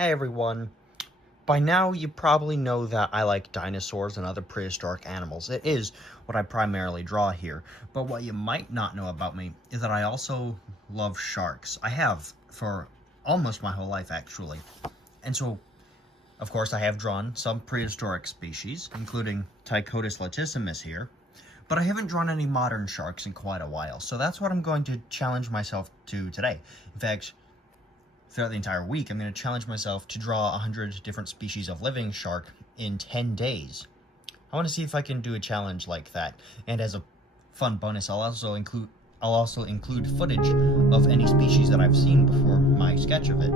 Hey everyone. By now you probably know that I like dinosaurs and other prehistoric animals. It is what I primarily draw here. But what you might not know about me is that I also love sharks. I have for almost my whole life actually. And so, of course, I have drawn some prehistoric species, including Tychodus latissimus here. But I haven't drawn any modern sharks in quite a while. So that's what I'm going to challenge myself to today. In fact, throughout the entire week, I'm going to challenge myself to draw 100 different species of living shark in 10 days. I want to see if I can do a challenge like that. And as a fun bonus, I'll also include footage of any species that I've seen before my sketch of it.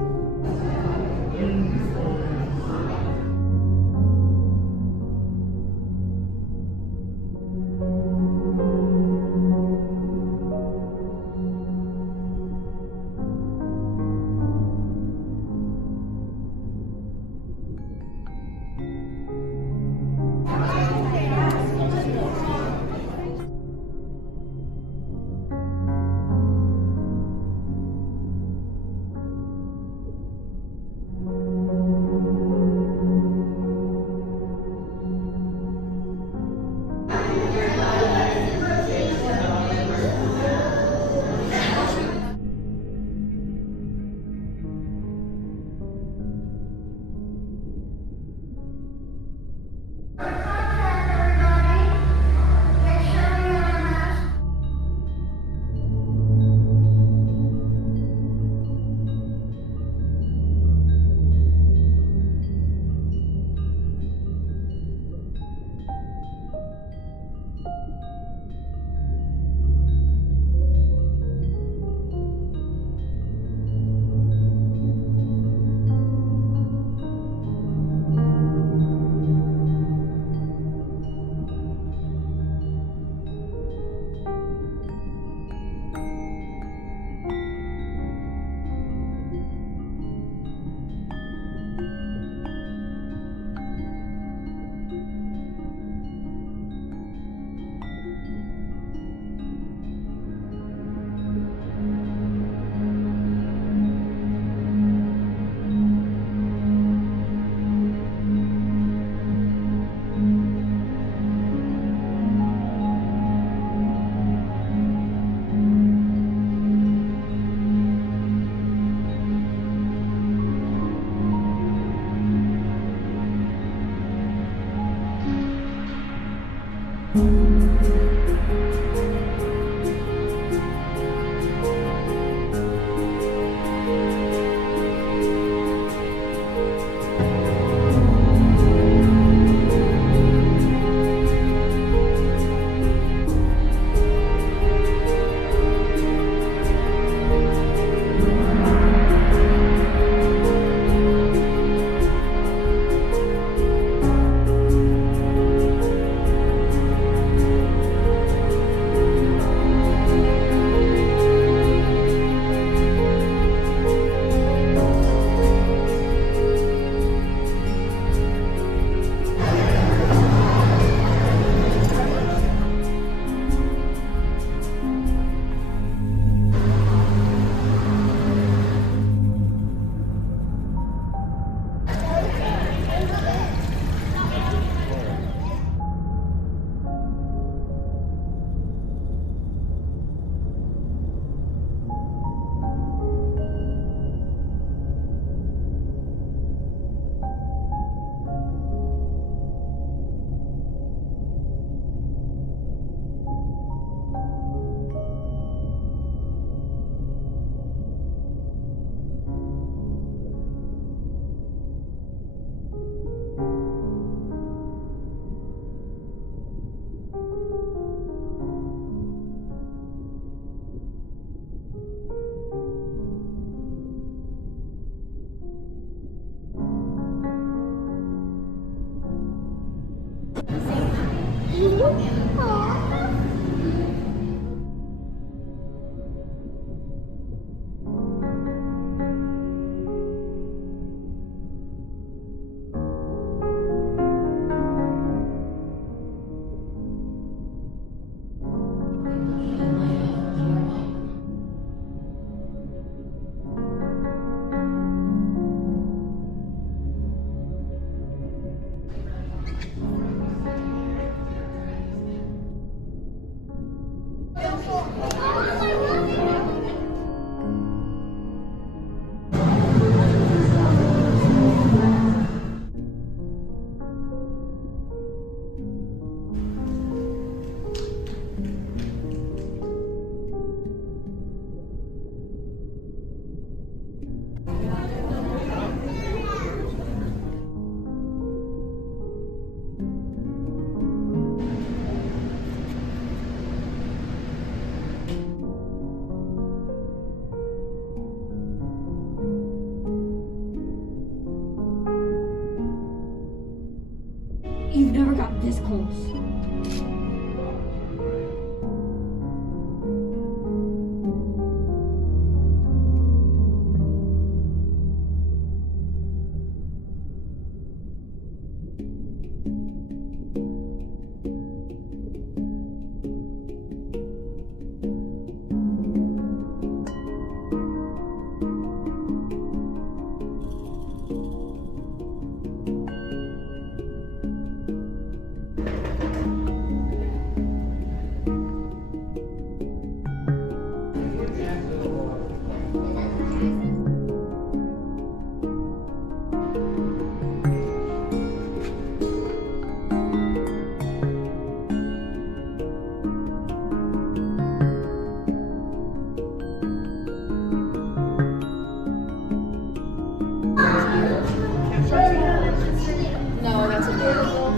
this close. No, that's adorable.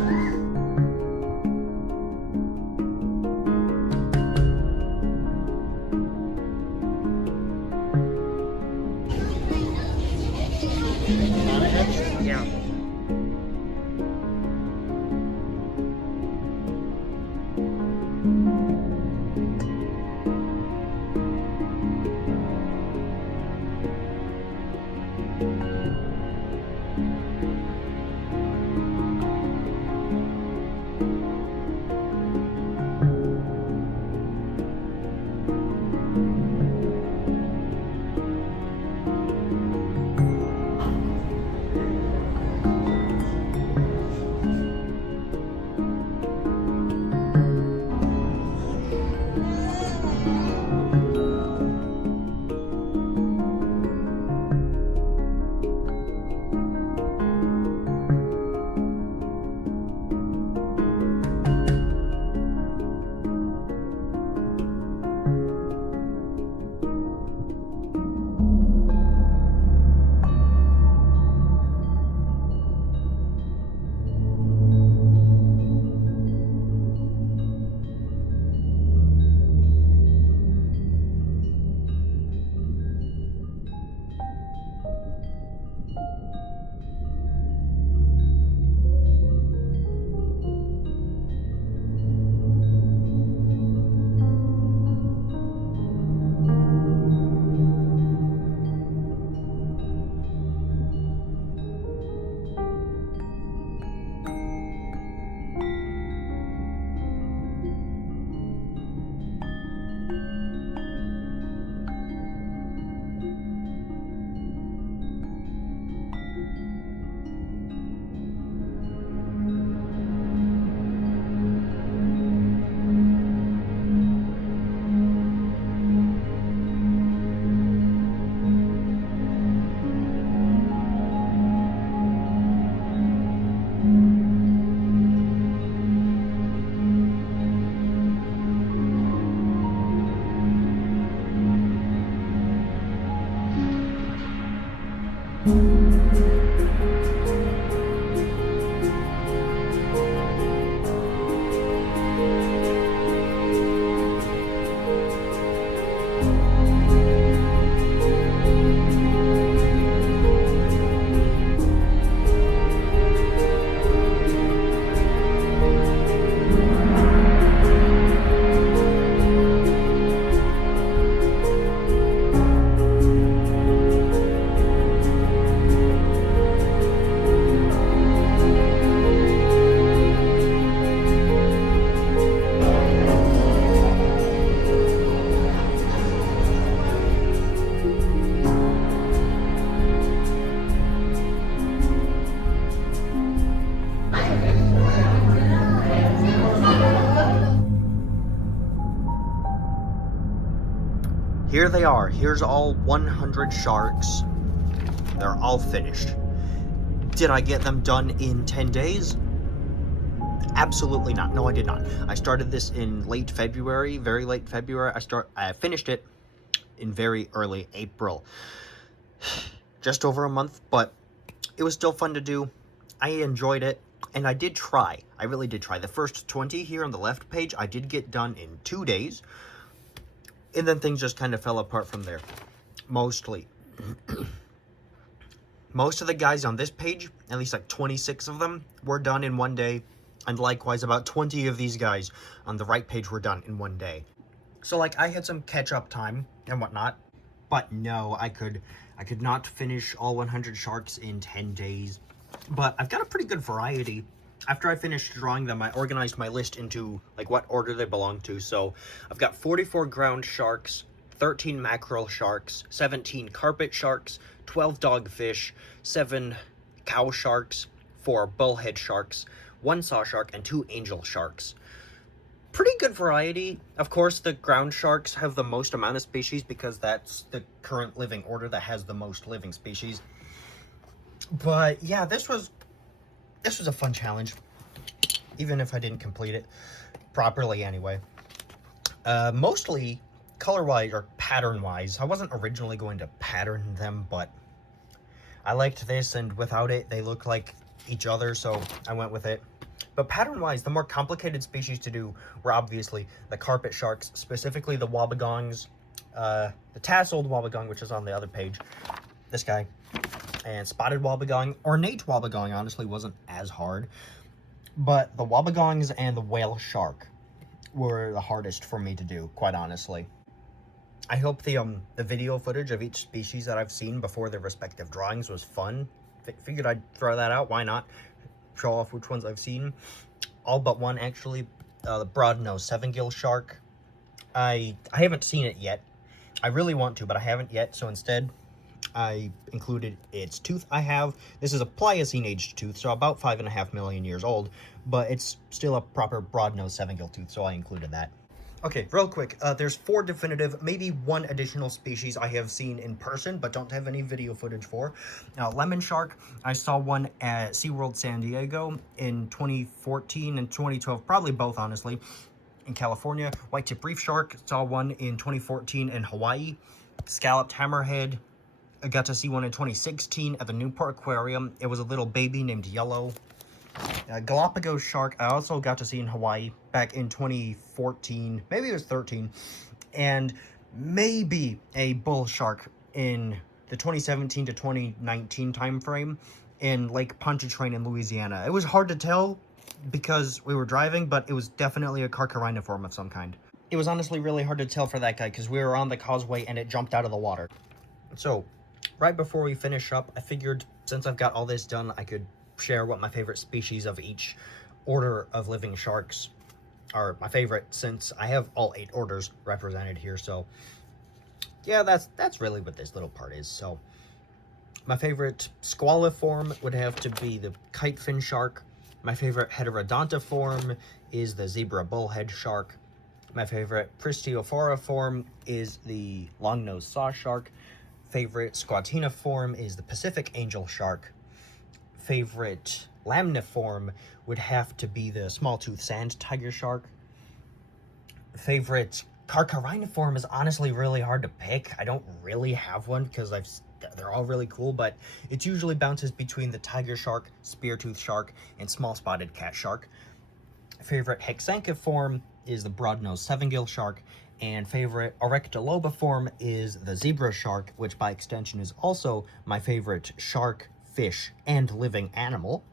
Yeah. Here they are. Here's all 100 sharks. They're all finished. Did I get them done in 10 days? Absolutely not. No, I did not. I started this in late February, very late February. I finished it in very early April. Just over a month, but it was still fun to do. I enjoyed it, and I did try. I really did try. The first 20 here on the left page, I did get done in 2 days. And then things just kind of fell apart from there. Mostly. Most of the guys on this page, at least like 26 of them, were done in 1 day. And likewise, about 20 of these guys on the right page were done in one day. So like I had some catch-up time and whatnot, but no, I could not finish all 100 sharks in 10 days. But I've got a pretty good variety. After I finished drawing them, I organized my list into like what order they belong to. So I've got 44 ground sharks, 13 mackerel sharks, 17 carpet sharks, 12 dogfish, 7 cow sharks, 4 bullhead sharks, 1 saw shark, and 2 angel sharks. Pretty good variety. Of course, the ground sharks have the most amount of species because that's the current living order that has the most living species. But yeah, this was a fun challenge, even if I didn't complete it properly anyway. Mostly color-wise or pattern-wise. I wasn't originally going to pattern them, but I liked this, and without it, they look like each other, so I went with it. But pattern-wise, the more complicated species to do were obviously the carpet sharks, specifically the wobbegongs, the tasseled wobbegong, which is on the other page, this guy, and spotted wobbegong. Ornate wobbegong honestly wasn't as hard, but the wobbegongs and the whale shark were the hardest for me to do, quite honestly. I hope the video footage of each species that I've seen before their respective drawings was fun. Figured I'd throw that out, why not? Show off which ones I've seen. All but one, actually. The broad-nosed seven-gill shark. I haven't seen it yet. I really want to, but I haven't yet, so instead I included its tooth I have. This is a Pliocene aged tooth, so about 5.5 million years old, but it's still a proper broad-nosed seven-gill tooth, so I included that. Okay, real quick, there's 4 definitive, maybe 1 additional species I have seen in person, but don't have any video footage for. Lemon shark, I saw one at SeaWorld San Diego in 2014 and 2012, probably both, honestly, in California. White-tip reef shark, saw one in 2014 in Hawaii. Scalloped hammerhead, I got to see one in 2016 at the Newport Aquarium. It was a little baby named Yellow. Galapagos shark, I also got to see in Hawaii back in 2014, maybe it was 13, and maybe a bull shark in the 2017 to 2019 time frame in Lake Pontchartrain in Louisiana. It was hard to tell because we were driving, but it was definitely a carchariniform of some kind. It was honestly really hard to tell for that guy because we were on the causeway and it jumped out of the water. So, right before we finish up, I figured since I've got all this done, I could share what my favorite species of each order of living sharks are. My favorite, since I have all 8 orders represented here. So yeah, that's really what this little part is. So my favorite squaliform would have to be the kitefin shark. My favorite heterodontiform is the zebra bullhead shark. My favorite pristiophoriform is the long-nosed saw shark. Favorite squatiniform is the Pacific angel shark. Favorite lamniform would have to be the small-toothed sand tiger shark. Favorite carchariniform is honestly really hard to pick. I don't really have one because they're all really cool, but it usually bounces between the tiger shark, spear-toothed shark, and small-spotted cat shark. Favorite hexanchiform is the broad-nosed seven-gill shark, and favorite erectolobiform is the zebra shark, which by extension is also my favorite shark, fish, and living animal.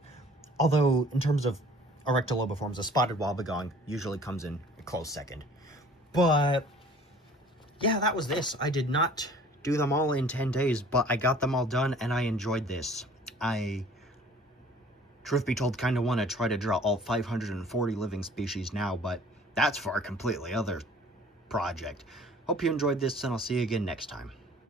Although, in terms of erectolobiforms, a spotted wobbegong usually comes in a close second. But, yeah, that was this. I did not do them all in 10 days, but I got them all done, and I enjoyed this. I, truth be told, kind of want to try to draw all 540 living species now, but that's for a completely other project. Hope you enjoyed this, and I'll see you again next time.